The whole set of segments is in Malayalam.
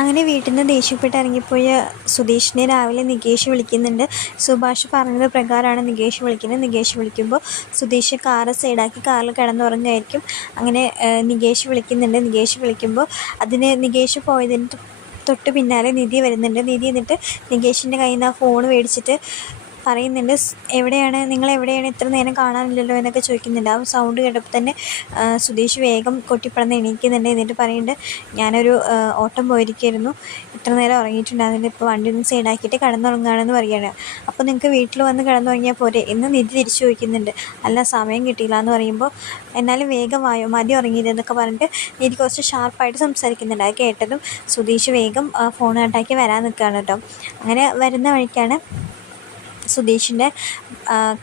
അങ്ങനെ വീട്ടിൽ നിന്ന് ദേഷ്യപ്പെട്ട് ഇറങ്ങിപ്പോയ സുധീഷിനെ രാവിലെ നികേഷ് വിളിക്കുന്നുണ്ട്. സുഭാഷ് പറഞ്ഞത് പ്രകാരമാണ് നികേഷ് വിളിക്കുന്നത്. നികേഷ് വിളിക്കുമ്പോൾ സുധീഷ് കാറ് സൈഡാക്കി കാറിൽ കിടന്നുറങ്ങുമായിരിക്കും. അങ്ങനെ നികേഷ് വിളിക്കുന്നുണ്ട്. നികേഷ് വിളിക്കുമ്പോൾ അതിന് നികേഷ് പോയതിന് തൊട്ട് പിന്നാലെ നിധി വരുന്നുണ്ട്. നിധി എന്നിട്ട് നികേഷിൻ്റെ കയ്യിൽ നിന്ന് ആ ഫോൺ മേടിച്ചിട്ട് പറയുന്നുണ്ട്, നിങ്ങളെവിടെയാണ്, ഇത്ര നേരം കാണാനില്ലല്ലോ എന്നൊക്കെ ചോദിക്കുന്നുണ്ട്. ആ സൗണ്ട് കേട്ടപ്പോൾ തന്നെ സുധീഷ് വേഗം കൊട്ടിപ്പടന്ന് എണീക്കുന്നുണ്ട്. എന്നിട്ട് പറയുന്നുണ്ട്, ഞാനൊരു ഓട്ടം പോയിരിക്കുമായിരുന്നു, ഇത്ര നേരം ഉറങ്ങിയിട്ടുണ്ടായിരുന്നില്ല, ഇപ്പോൾ വണ്ടി ഒന്ന് സൈഡാക്കിയിട്ട് കിടന്നുറങ്ങുകയാണെന്ന് പറയുകയാണ്. അപ്പോൾ നിങ്ങൾക്ക് വീട്ടിൽ വന്ന് കിടന്നുറങ്ങിയാൽ പോരെ എന്ന് നിധി തിരിച്ചു ചോദിക്കുന്നുണ്ട്. അല്ല, സമയം കിട്ടിയില്ല എന്ന് പറയുമ്പോൾ, എന്നാലും വേഗം വായോ, മതി ഉറങ്ങിയതെന്നൊക്കെ പറഞ്ഞിട്ട് നിധി കുറച്ച് ഷാർപ്പായിട്ട് സംസാരിക്കുന്നുണ്ട്. അത് കേട്ടതും സുധീഷ് വേഗം ഫോൺ കട്ടാക്കി വരാൻ നിൽക്കുകയാണ് കേട്ടോ. അങ്ങനെ വരുന്ന വഴിക്കാണ് സുധീഷിൻ്റെ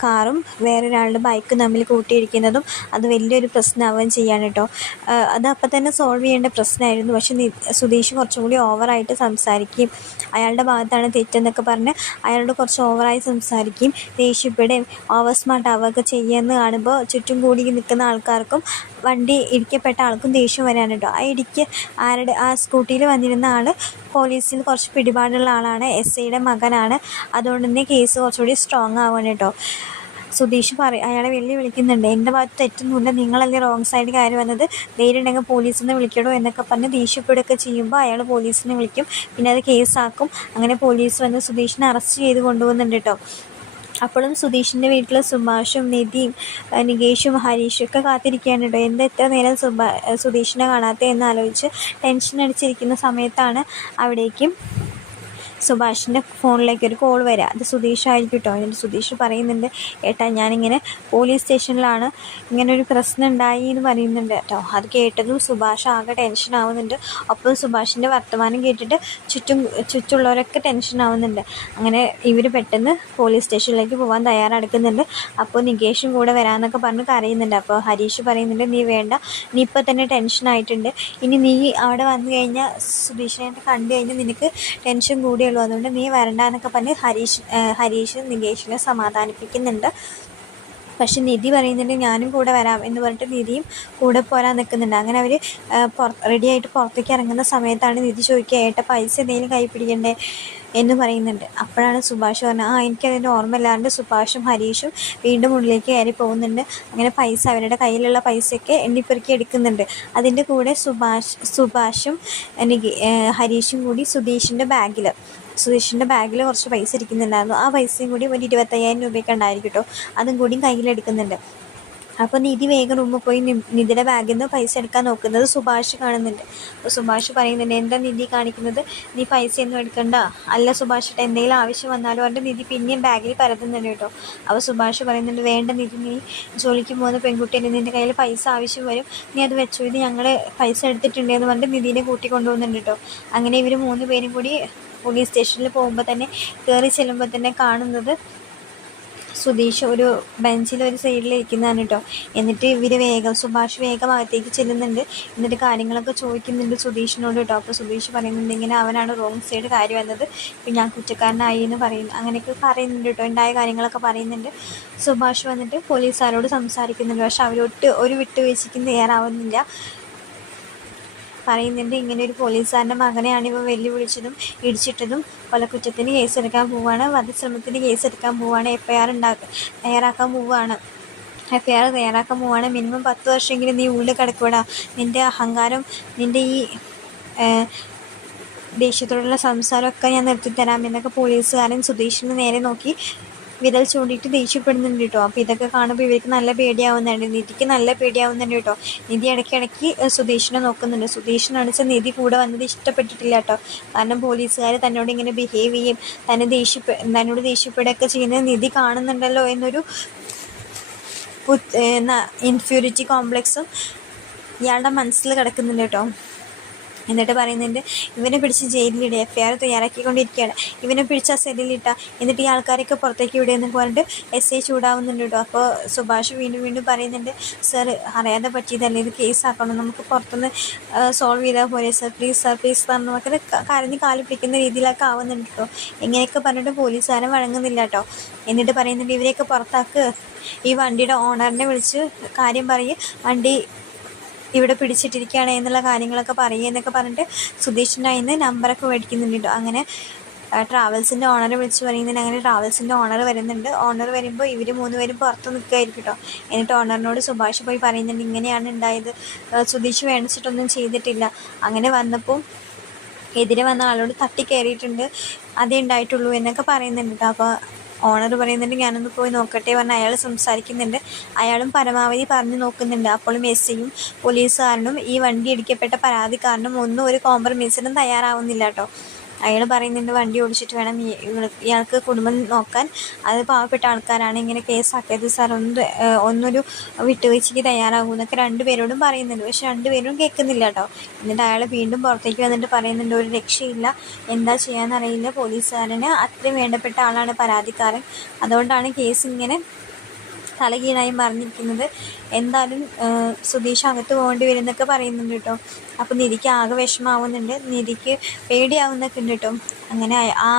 കാറും വേറൊരാളുടെ ബൈക്കും തമ്മിൽ കൂട്ടിയിടിക്കുന്നതും അത് വലിയൊരു പ്രശ്നമാവുകയും ചെയ്യാണ് കേട്ടോ. അത് അപ്പം തന്നെ സോൾവ് ചെയ്യേണ്ട പ്രശ്നമായിരുന്നു. പക്ഷെ സുധീഷ് കുറച്ചും കൂടി ഓവറായിട്ട് സംസാരിക്കുകയും അയാളുടെ ഭാഗത്താണ് തെറ്റെന്നൊക്കെ പറഞ്ഞ് അയാളോട് കുറച്ച് ഓവറായി സംസാരിക്കുകയും ദേഷ്യപ്പെടുകയും ഓവർ സ്മാർട്ട് ആവുകയൊക്കെ ചെയ്യുമെന്ന് കാണുമ്പോൾ ചുറ്റും കൂടി നിൽക്കുന്ന ആൾക്കാർക്കും വണ്ടി ഇടിക്കപ്പെട്ട ആൾക്കും ദേഷ്യം വരാണ് കേട്ടോ. ആ സ്കൂട്ടിയിൽ വന്നിരുന്ന ആൾ പോലീസിൽ കുറച്ച് പിടിപാടുള്ള ആളാണ്, SIയുടെ മകനാണ്. അതുകൊണ്ട് തന്നെ കേസ് കുറച്ചുകൂടി സ്ട്രോങ് ആവുകയാണ് കേട്ടോ. സുധീഷ് അയാളെ വിളിക്കുന്നുണ്ട്, എൻ്റെ ഭാഗത്ത് തെറ്റൊന്നുമില്ല, നിങ്ങളല്ലേ റോങ് സൈഡ് കയറി വന്നത്, ധൈര്യമുണ്ടെങ്കിൽ പോലീസിനെ വിളിക്കണോ എന്നൊക്കെ പറഞ്ഞ് ദേഷ്യപ്പെടുകയൊക്കെ ചെയ്യുമ്പോൾ അയാൾ പോലീസിനെ വിളിക്കും. പിന്നെ അത് കേസാക്കും. അങ്ങനെ പോലീസ് വന്ന് സുധീഷിനെ അറസ്റ്റ് ചെയ്ത് കൊണ്ടുപോകുന്നുണ്ട് കേട്ടോ. അപ്പോഴും സുധീഷിൻ്റെ വീട്ടിൽ സുഭാഷും നിധിയും നികേഷും ഹരീഷും ഒക്കെ കാത്തിരിക്കുകയാണ് കേട്ടോ. എന്താ ഇത്ര നേരം സുധീഷിനെ കാണാത്തത് എന്നാലോചിച്ച് ടെൻഷൻ അടിച്ചിരിക്കുന്ന സമയത്താണ് അവിടേക്കും സുഭാഷിൻ്റെ ഫോണിലേക്ക് ഒരു കോൾ വരിക. അത് സുധീഷായിരിക്കും കേട്ടോ. എന്നിട്ട് സുധീഷ് പറയുന്നുണ്ട്, ഏട്ടാ ഞാനിങ്ങനെ പോലീസ് സ്റ്റേഷനിലാണ്, ഇങ്ങനൊരു പ്രശ്നം ഉണ്ടായി എന്ന് പറയുന്നുണ്ട് കേട്ടോ. അത് കേട്ടതും സുഭാഷ് ആകെ ടെൻഷൻ ആവുന്നുണ്ട്. ഒപ്പം സുഭാഷിൻ്റെ വർത്തമാനം കേട്ടിട്ട് ചുറ്റുള്ളവരൊക്കെ ടെൻഷൻ ആവുന്നുണ്ട്. അങ്ങനെ ഇവർ പെട്ടെന്ന് പോലീസ് സ്റ്റേഷനിലേക്ക് പോകാൻ തയ്യാറെടുക്കുന്നുണ്ട്. അപ്പോൾ നികേഷും കൂടെ വരാമെന്നൊക്കെ പറഞ്ഞ് കരയുന്നുണ്ട്. അപ്പോൾ ഹരീഷ് പറയുന്നുണ്ട്, നീ വേണ്ട, നീ ഇപ്പോൾ തന്നെ ടെൻഷനായിട്ടുണ്ട്, ഇനി നീ അവിടെ വന്നു കഴിഞ്ഞാൽ സുധീഷിനെ കണ്ടു കഴിഞ്ഞാൽ നിനക്ക് ടെൻഷൻ കൂടിയുള്ളൂ, അതുകൊണ്ട് നീ വരണ്ട എന്നൊക്കെ പറഞ്ഞ് ഹരീഷ് നികേഷിനെ സമാധാനിപ്പിക്കുന്നുണ്ട്. പക്ഷെ നിധി പറയുന്നുണ്ട്, ഞാനും കൂടെ വരാം എന്ന് പറഞ്ഞിട്ട് നിധിയും കൂടെ പോരാൻ നിൽക്കുന്നുണ്ട്. അങ്ങനെ അവർ റെഡിയായിട്ട് പുറത്തേക്ക് ഇറങ്ങുന്ന സമയത്താണ് നിധി ചോദിക്കുക, ഏട്ടാ പൈസ എന്തെങ്കിലും കൈ പിടിക്കണ്ടേ എന്ന് പറയുന്നുണ്ട്. അപ്പോഴാണ് സുഭാഷ് പറഞ്ഞത്, എനിക്കതിൻ്റെ ഓർമ്മയില്ലാണ്ട് സുഭാഷും ഹരീഷും വീണ്ടും ഉള്ളിലേക്ക് കയറി പോകുന്നുണ്ട്. അങ്ങനെ പൈസ, അവരുടെ കയ്യിലുള്ള പൈസയൊക്കെ എണ്ണിപ്പെറുക്കി എടുക്കുന്നുണ്ട്. അതിൻ്റെ കൂടെ സുഭാഷും ഹരീഷും കൂടി സുധീഷിൻ്റെ ബാഗിൽ കുറച്ച് പൈസ ഇരിക്കുന്നുണ്ടായിരുന്നു. ആ പൈസയും കൂടി ഒരു 25,000 രൂപയൊക്കെ ഉണ്ടായിരിക്കും കേട്ടോ. അതും കൂടി കയ്യിലെടുക്കുന്നുണ്ട്. അപ്പോൾ നിധി വേഗം റൂമിൽ പോയി നിധിയുടെ ബാഗിൽ നിന്ന് പൈസ എടുക്കാൻ നോക്കുന്നത് സുഭാഷ് കാണുന്നുണ്ട്. അപ്പോൾ സുഭാഷ് പറയുന്നുണ്ട്, എന്താ നിധി കാണിക്കുന്നത്, നീ പൈസയൊന്നും എടുക്കണ്ട, അല്ല സുഭാഷിട്ട് എന്തെങ്കിലും ആവശ്യം വന്നാലും പറഞ്ഞിട്ട് നിധി പിന്നെയും ബാഗിൽ പരതുന്നുണ്ട് കേട്ടോ. അപ്പോൾ സുഭാഷ് പറയുന്നുണ്ട്, വേണ്ട നിധി, നീ ജോലിക്ക് പോകുന്ന പെൺകുട്ടിയല്ലേ, നിൻ്റെ കയ്യിൽ പൈസ ആവശ്യം വരും, നീ അത് വെച്ചോ, ഇത് ഞങ്ങൾ പൈസ എടുത്തിട്ടുണ്ടെന്ന് പറഞ്ഞിട്ട് നിധിനെ കൂട്ടിക്കൊണ്ടുപോകുന്നുണ്ട് കേട്ടോ. അങ്ങനെ ഇവർ 3 പേരും കൂടി പോലീസ് സ്റ്റേഷനിൽ പോകുമ്പോൾ തന്നെ കയറി ചെല്ലുമ്പോൾ തന്നെ കാണുന്നത് സുധീഷ് ഒരു ബെഞ്ചിൽ ഒരു സൈഡിലിരിക്കുന്നതാണ് കേട്ടോ. എന്നിട്ട് സുഭാഷ് വേഗം അകത്തേക്ക് ചെല്ലുന്നുണ്ട്. എന്നിട്ട് കാര്യങ്ങളൊക്കെ ചോദിക്കുന്നുണ്ട് സുധീഷിനോട് കേട്ടോ. അപ്പോൾ സുധീഷ് പറയുന്നുണ്ട്, ഇങ്ങനെ അവനാണ് റോങ് സൈഡ് കാര്യം വന്നത്, ഇപ്പം ഞാൻ കുറ്റക്കാരനായി എന്ന് പറയുന്നു, അങ്ങനെയൊക്കെ പറയുന്നുണ്ട് കേട്ടോ. ഉണ്ടായ കാര്യങ്ങളൊക്കെ പറയുന്നുണ്ട്. സുഭാഷ് വന്നിട്ട് പോലീസുകാരോട് സംസാരിക്കുന്നുണ്ട്. പക്ഷെ അവരോട്ട് ഒരു വിട്ടുവീഴ്ചയ്ക്കും തയ്യാറാവുന്നില്ല. പറയുന്നുണ്ട്, ഇങ്ങനെ ഒരു പോലീസുകാരൻ്റെ മകനെയാണ് ഇവ വെല്ലുവിളിച്ചതും ഇടിച്ചിട്ടതും, കൊലക്കുറ്റത്തിന് കേസെടുക്കാൻ പോവുകയാണ്, വധശ്രമത്തിന് കേസെടുക്കാൻ പോവുകയാണ്, FIR തയ്യാറാക്കാൻ പോവുകയാണ്, മിനിമം 10 വർഷമെങ്കിലും നീ ഉള്ളിൽ കിടക്കൂടാ, നിൻ്റെ അഹങ്കാരം, നിൻ്റെ ഈ ദേഷ്യത്തോടുള്ള സംസാരമൊക്കെ ഞാൻ നിർത്തിത്തരാം എന്നൊക്കെ പോലീസുകാരൻ സുധീഷിന് നേരെ നോക്കി വിരൽ ചൂണ്ടിയിട്ട് ദേഷ്യപ്പെടുന്നുണ്ട് കേട്ടോ. അപ്പോൾ ഇതൊക്കെ കാണുമ്പോൾ ഇവർക്ക് നല്ല പേടിയാവുന്നുണ്ട്, നിധിക്ക് നല്ല പേടിയാവുന്നുണ്ട് കേട്ടോ. നിധി ഇടയ്ക്കിടയ്ക്ക് സുധീഷിനെ നോക്കുന്നുണ്ട്. സുധീഷിനടിച്ച നിധി കൂടെ വന്നത് ഇഷ്ടപ്പെട്ടിട്ടില്ല കേട്ടോ. കാരണം പോലീസുകാർ തന്നോട് ഇങ്ങനെ ബിഹേവ് ചെയ്യും, തന്നോട് ദേഷ്യപ്പെടുകയൊക്കെ ചെയ്യുന്നത് നിധി കാണുന്നുണ്ടല്ലോ എന്നൊരു ഇൻഫ്യൂരിറ്റി കോംപ്ലക്സും ഇയാളുടെ മനസ്സിൽ കിടക്കുന്നുണ്ട് കേട്ടോ. എന്നിട്ട് പറയുന്നുണ്ട്, ഇവനെ പിടിച്ച് ജയിലിലിടുക, FIR തയ്യാറാക്കിക്കൊണ്ടിരിക്കുകയാണ്, ഇവനെ പിടിച്ച് ആ സെല്ലിലിട്ട, എന്നിട്ട് ഈ ആൾക്കാരൊക്കെ പുറത്തേക്ക് വിടുക പറഞ്ഞിട്ട് SI ചൂടാവുന്നുണ്ട് കേട്ടോ. അപ്പോൾ സുഭാഷ് വീണ്ടും പറയുന്നുണ്ട്, സർ അറിയാതെ പറ്റിയതല്ലേ, ഇത് കേസാക്കണം, നമുക്ക് പുറത്തുനിന്ന് സോൾവ് ചെയ്താൽ പോലെ സർ, പ്ലീസ് പറഞ്ഞു നോക്കി കരഞ്ഞ് കാല് പിടിക്കുന്ന രീതിയിലൊക്കെ ആവുന്നുണ്ട് കേട്ടോ. ഇങ്ങനെയൊക്കെ പറഞ്ഞിട്ട് പോലീസുകാരൻ വഴങ്ങുന്നില്ല കേട്ടോ. എന്നിട്ട് പറയുന്നുണ്ട്, ഇവരെയൊക്കെ പുറത്താക്ക്, ഈ വണ്ടിയുടെ ഓണറിനെ വിളിച്ച് കാര്യം പറയും, വണ്ടി ഇവിടെ പിടിച്ചിട്ടിരിക്കുകയാണ് എന്നുള്ള കാര്യങ്ങളൊക്കെ പറയുക എന്നൊക്കെ പറഞ്ഞിട്ട് സുധീഷിൻ്റെ കയ്യിൽ നിന്ന് നമ്പറൊക്കെ മേടിക്കുന്നുണ്ട് കേട്ടോ. അങ്ങനെ ട്രാവൽസിൻ്റെ ഓണർ വിളിച്ച് പറയുന്നുണ്ട്. അങ്ങനെ ട്രാവൽസിൻ്റെ ഓണർ വരുന്നുണ്ട്. ഓണർ വരുമ്പോൾ ഇവർ 3 പേരും പുറത്ത് നിൽക്കുകയായിരിക്കും കേട്ടോ. എന്നിട്ട് ഓണറിനോട് സുഭാഷ് പോയി പറയുന്നുണ്ട്, ഇങ്ങനെയാണ് ഉണ്ടായത്, സുധീഷ് വേണിച്ചിട്ടൊന്നും ചെയ്തിട്ടില്ല, അങ്ങനെ വന്നപ്പോൾ എതിരെ വന്ന ആളോട് തട്ടിക്കയറിയിട്ടുണ്ട്, അതേ ഉണ്ടായിട്ടുള്ളൂ എന്നൊക്കെ പറയുന്നുണ്ട് കേട്ടോ. അപ്പോൾ ഓണർ പറയുന്നുണ്ട് ഞാനൊന്ന് പോയി നോക്കട്ടെ പറഞ്ഞ് അയാൾ സംസാരിക്കുന്നുണ്ട്. അയാളും പരമാവധി പറഞ്ഞു നോക്കുന്നുണ്ട്. അപ്പോഴും എസ്ഐയും പോലീസുകാരനും ഈ വണ്ടി ഇടിക്കപ്പെട്ട പരാതിക്കാരനും ഒന്നും ഒരു കോംപ്രമൈസിനും തയ്യാറാവുന്നില്ല കേട്ടോ. അയാൾ പറയുന്നുണ്ട് വണ്ടി ഓടിച്ചിട്ട് വേണം ഇയാൾക്ക് കുടുംബം നോക്കാൻ, അത് പാവപ്പെട്ട ആൾക്കാരാണ്, ഇങ്ങനെ കേസാക്കരുത് സാർ, ഒന്നൊരു വിട്ടുവീഴ്ചയ്ക്ക് തയ്യാറാകും എന്നൊക്കെ 2 പേരോടും പറയുന്നുണ്ട്. പക്ഷെ 2 പേരും കേൾക്കുന്നില്ല കേട്ടോ. എന്നിട്ട് അയാൾ വീണ്ടും പുറത്തേക്ക് വന്നിട്ട് പറയുന്നുണ്ട് ഒരു രക്ഷയില്ല, എന്താ ചെയ്യാന്നറിയില്ല, പോലീസുകാരന് അത്രയും വേണ്ടപ്പെട്ട ആളാണ് പരാതിക്കാരൻ, അതുകൊണ്ടാണ് കേസ് ഇങ്ങനെ തലകീഴായി മറിഞ്ഞിരിക്കുന്നത്, എന്തായാലും സുധീഷ് അകത്ത് പോകേണ്ടി വരുന്നൊക്കെ പറയുന്നുണ്ട് കേട്ടോ. അപ്പോൾ നിധിക്ക് ആകെ വിഷമാവുന്നുണ്ട്, നിധിക്ക് പേടിയാവുന്നൊക്കെ ഉണ്ട് കേട്ടോ. അങ്ങനെ ആ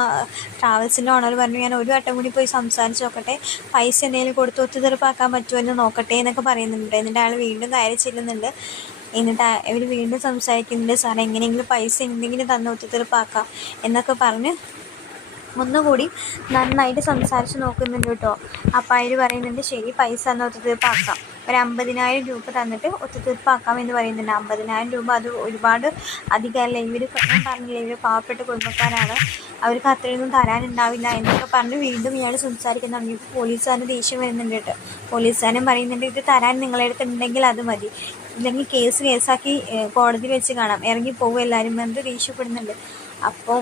ട്രാവൽസിൻ്റെ ഓണർ പറഞ്ഞു ഞാൻ ഒരു വട്ടം കൂടി പോയി സംസാരിച്ച് നോക്കട്ടെ, പൈസ എന്തെങ്കിലും കൊടുത്ത് ഒത്തുതീർപ്പാക്കാൻ പറ്റുമോ എന്ന് നോക്കട്ടെ എന്നൊക്കെ പറയുന്നുണ്ട്. എന്നിട്ട് അയാൾ വീണ്ടും കയറി ചെല്ലുന്നുണ്ട്. എന്നിട്ട് ഇവർ വീണ്ടും സംസാരിക്കുന്നുണ്ട്, സാർ എങ്ങനെയെങ്കിലും പൈസ എന്തെങ്കിലും തന്ന് ഒത്തുതീർപ്പാക്കാം എന്നൊക്കെ പറഞ്ഞ് ഒന്നുകൂടി നന്നായിട്ട് സംസാരിച്ച് നോക്കുന്നുണ്ട് കേട്ടോ. അപ്പോൾ അവർ പറയുന്നുണ്ട് ശരി, പൈസ തന്ന് ഒത്തുതീർപ്പാക്കാം, ഒരു 50,000 രൂപ തന്നിട്ട് ഒത്തുതീർപ്പാക്കാം എന്ന് പറയുന്നുണ്ട്. 50,000 രൂപ അത് ഒരുപാട് അധികമല്ല, ഇവർ ഞാൻ പറഞ്ഞില്ല ഇവർ പാവപ്പെട്ട കുടുംബക്കാരാണ്, അവർക്ക് അത്രയൊന്നും തരാനുണ്ടാവില്ല എന്നൊക്കെ പറഞ്ഞ് വീണ്ടും ഇയാൾ സംസാരിക്കാൻ തുടങ്ങി. പോലീസുകാരന് ദേഷ്യം വരുന്നുണ്ട് കേട്ടോ. പോലീസുകാരൻ പറയുന്നുണ്ട് ഇത് തരാൻ നിങ്ങളുടെ അടുത്ത് ഉണ്ടെങ്കിൽ അത് മതി, ഇല്ലെങ്കിൽ കേസാക്കി കോടതിയിൽ വെച്ച് കാണാം, ഇറങ്ങിപ്പോകും എല്ലാവരും എന്ന് ദേഷ്യപ്പെടുന്നുണ്ട്. അപ്പോൾ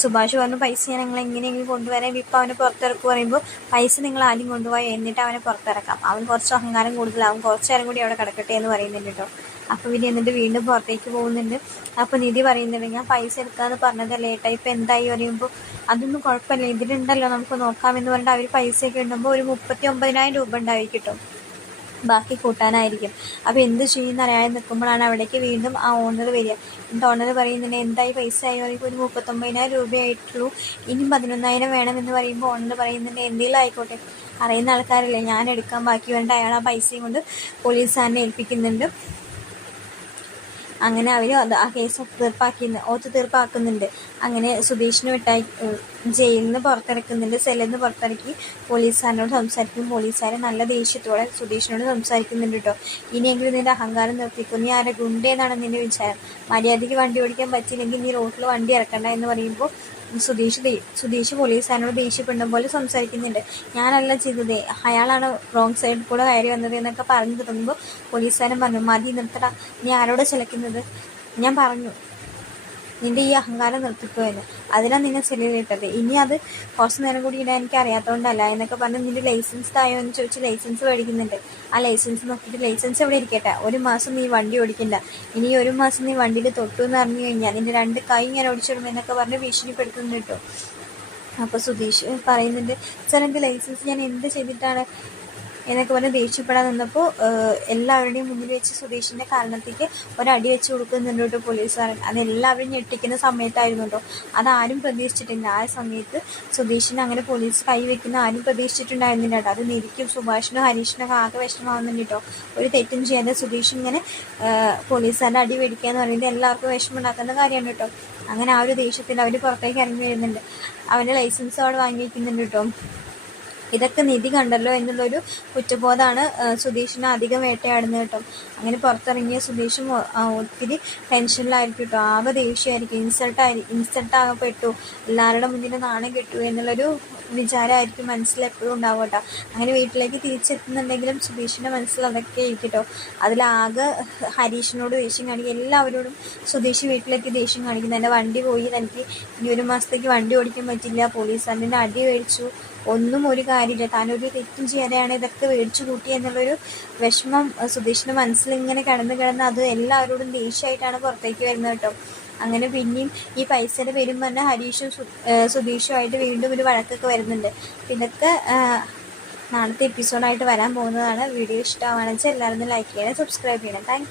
സുഭാഷ് പറഞ്ഞു പൈസ ഞാൻ നിങ്ങൾ എങ്ങനെയെങ്കിലും കൊണ്ടുവരാം, ഇപ്പം അവനെ പുറത്തിറക്കുക പറയുമ്പോൾ പൈസ നിങ്ങൾ ആദ്യം കൊണ്ടുപോയി എന്നിട്ട് അവനെ പുറത്തിറക്കാം, അവൻ കുറച്ച് അഹങ്കാരം കൂടുതലാവും, കുറച്ച് നേരം കൂടി അവിടെ കിടക്കട്ടെ എന്ന് പറയുന്നുണ്ട് കേട്ടോ. അപ്പോൾ പിന്നെ എന്നിട്ട് വീണ്ടും പുറത്തേക്ക് പോകുന്നുണ്ട്. അപ്പോൾ നിധി പറയുന്നുണ്ട് ഞാൻ പൈസ എടുക്കാമെന്ന് പറഞ്ഞതല്ലേ ഏട്ടാ, ഇപ്പം എന്തായി പറയുമ്പോൾ അതൊന്നും കുഴപ്പമില്ല, ഇതിലുണ്ടല്ലോ നമുക്ക് നോക്കാമെന്ന് പറഞ്ഞിട്ട് അവർ പൈസയൊക്കെ ഇടുമ്പോൾ ഒരു 39,000 രൂപ ഉണ്ടായിരിക്കും കേട്ടോ, ബാക്കി കൂട്ടാനായിരിക്കും. അപ്പോൾ എന്ത് ചെയ്യുന്ന അറിയാതെ നിൽക്കുമ്പോഴാണ് അവിടേക്ക് വീണ്ടും ആ ഓണർ വരിക. എന്നിട്ട് ഓണർ പറയുന്നുണ്ട് എന്തായി പൈസ ആയി പറയുമ്പോൾ ഒരു 39,000 രൂപയായിട്ടുള്ളൂ, ഇനി 11,000 വേണമെന്ന് പറയുമ്പോൾ ഓണർ പറയുന്നുണ്ട് എന്തെങ്കിലും ആയിക്കോട്ടെ, അറിയുന്ന ആൾക്കാരല്ലേ, ഞാൻ എടുക്കാൻ, ബാക്കി വേണ്ട അയാൾ ആ പൈസയും കൊണ്ട് പോലീസുകാരനെ ഏൽപ്പിക്കുന്നുണ്ട്. അങ്ങനെ അവർ ആ കേസ് ഒത്തുതീർപ്പാക്കുന്നുണ്ട്. അങ്ങനെ സുധീഷിനെ വിട്ടായി ജയിലിൽ നിന്ന് പുറത്തിറക്കുന്നുണ്ട്, സെല്ലിൽ നിന്ന് പുറത്തിറക്കി പോലീസുകാരനോട് സംസാരിക്കും. പോലീസുകാരൻ നല്ല ദേഷ്യത്തോടെ സുധീഷിനോട് സംസാരിക്കുന്നുണ്ട് കേട്ടോ. ഇനിയെങ്കിലും നിന്റെ അഹങ്കാരം നിർത്തിക്കും, നീ ആരെ ഗുണ്ടേന്നാണ് നിന്റെ വിചാരം, മര്യാദയ്ക്ക് വണ്ടി ഓടിക്കാൻ പറ്റിയില്ലെങ്കിൽ നീ റോഡിൽ വണ്ടി ഇറക്കണ്ട എന്ന് പറയുമ്പോൾ സുധീഷ് പോലീസുകാരനോട് ദേഷ്യപ്പെടുന്ന പോലെ സംസാരിക്കുന്നുണ്ട്. ഞാനല്ല ചെയ്തത്, അയാളാണ് റോങ് സൈഡിൽ കൂടെ കയറി വന്നത് എന്നൊക്കെ പറഞ്ഞു തുടങ്ങുമ്പോൾ പോലീസുകാരൻ പറഞ്ഞു മതി നിർത്തടാ, നീ ആരോടെ ചിലക്കുന്നത്, ഞാൻ പറഞ്ഞു നിൻ്റെ ഈ അഹങ്കാരം നിർത്തിക്കോ എന്ന്, അതിനാണ് നിന്നെ സെല്ലിലിട്ടത്, ഇനി അത് കുറച്ച് നേരം കൂടി ഇടാൻ എനിക്ക് അറിയാത്തതുകൊണ്ടല്ല എന്നൊക്കെ പറഞ്ഞ് നിൻ്റെ ലൈസൻസ് തായോ എന്ന് ചോദിച്ച് ലൈസൻസ് മേടിക്കുന്നുണ്ട്. ആ ലൈസൻസ് നോക്കിയിട്ട് ലൈസൻസ് എവിടെ ഇരിക്കട്ടെ, 1 മാസം നീ വണ്ടി ഓടിക്കണ്ട, ഇനി 1 മാസം നീ വണ്ടിയിൽ തൊട്ടു എന്ന് പറഞ്ഞു കഴിഞ്ഞാൽ നിൻ്റെ 2 കൈ ഞാൻ ഓടിച്ചിടുമെന്നൊക്കെ പറഞ്ഞ് ഭീഷണിപ്പെടുത്തുന്നു കേട്ടോ. അപ്പോൾ സുധീഷ് പറയുന്നുണ്ട് സാർ എൻ്റെ ലൈസൻസ് ഞാൻ എന്ത് ചെയ്തിട്ടാണ് എന്നൊക്കെ പറഞ്ഞ് ദേഷ്യപ്പെടാൻ നിന്നപ്പോൾ എല്ലാവരുടെയും മുന്നിൽ വെച്ച് സുധീഷിൻ്റെ കാരണത്തേക്ക് ഒരടി വെച്ച് കൊടുക്കുന്നുണ്ട് കേട്ടോ പോലീസുകാരൻ. അതെല്ലാവരും ഞെട്ടിക്കുന്ന സമയത്തായിരുന്നു കേട്ടോ, അതാരും പ്രതീക്ഷിച്ചിട്ടില്ല. ആ സമയത്ത് സുധീഷിന് അങ്ങനെ പോലീസ് കൈ വെക്കുന്ന ആരും പ്രതീക്ഷിച്ചിട്ടുണ്ടായിരുന്നില്ല കേട്ടോ. അത് നിധിക്കും സുഭാഷിനും ഹരീഷിനൊക്കെ ആകെ വിഷമമാവുന്നുണ്ട് കേട്ടോ. ഒരു തെറ്റും ചെയ്യാതെ സുധീഷ് ഇങ്ങനെ പോലീസുകാരുടെ അടി മേടിക്കുക എന്ന് പറയുന്നത് എല്ലാവർക്കും വിഷമമുണ്ടാക്കുന്ന കാര്യമാണ് കേട്ടോ. അങ്ങനെ ആ ഒരു ദേഷ്യത്തിൽ അവർ പുറത്തേക്ക് ഇറങ്ങി വരുന്നുണ്ട്. അവൻ്റെ ലൈസൻസ് അവിടെ വാങ്ങി വയ്ക്കുന്നുണ്ട് കേട്ടോ. ഇതൊക്കെ നിധി കണ്ടല്ലോ എന്നുള്ളൊരു കുറ്റബോധമാണ് സുധീഷിനെ അധികം വേട്ടയാടുന്നത് കേട്ടോ. അങ്ങനെ പുറത്തിറങ്ങിയ സുധീഷും ഒത്തിരി ടെൻഷനിലായിരിക്കും കേട്ടോ, ആകെ ദേഷ്യമായിരിക്കും, ഇൻസൾട്ടാകപ്പെട്ടു, എല്ലാവരുടെ മുന്നിൽ നാണം കെട്ടു എന്നുള്ളൊരു വിചാരമായിരിക്കും മനസ്സിലെപ്പോഴും ഉണ്ടാവും കേട്ടോ. അങ്ങനെ വീട്ടിലേക്ക് തിരിച്ചെത്തുന്നുണ്ടെങ്കിലും സുധീഷിൻ്റെ മനസ്സിൽ അതൊക്കെ ആയിരിക്കും കേട്ടോ. അതിലാകെ ഹരീഷിനോട് ദേഷ്യം കാണിക്കും, എല്ലാവരോടും സുധീഷ് വീട്ടിലേക്ക് ദേഷ്യം കാണിക്കുന്നു. എൻ്റെ വണ്ടി പോയി, എനിക്ക് ഇനി 1 മാസത്തേക്ക് വണ്ടി ഓടിക്കാൻ പറ്റില്ല, പോലീസുകാരൻ്റെ അടി മേടിച്ചു, ഒന്നും ഒരു കാര്യമില്ല, താനൊരു തെറ്റും ചെയ്യാതെയാണ് ഇതൊക്കെ മേടിച്ചു കൂട്ടി എന്നുള്ളൊരു വിഷമം സുധീഷിൻ്റെ മനസ്സിൽ ഇങ്ങനെ കിടന്ന് അത് എല്ലാവരോടും ദേഷ്യമായിട്ടാണ് പുറത്തേക്ക് വരുന്നത് കേട്ടോ. അങ്ങനെ പിന്നെയും ഈ പൈസയുടെ പേരും പറഞ്ഞാൽ ഹരീഷും സുധീഷുമായിട്ട് വീണ്ടും ഒരു വഴക്കൊക്കെ വരുന്നുണ്ട്. ഇതൊക്കെ നാളത്തെ എപ്പിസോഡായിട്ട് വരാൻ പോകുന്നതാണ്. വീഡിയോ ഇഷ്ടമാണെന്ന് വെച്ചാൽ എല്ലാവരും ലൈക്ക് ചെയ്യണം, സബ്സ്ക്രൈബ് ചെയ്യണം. താങ്ക്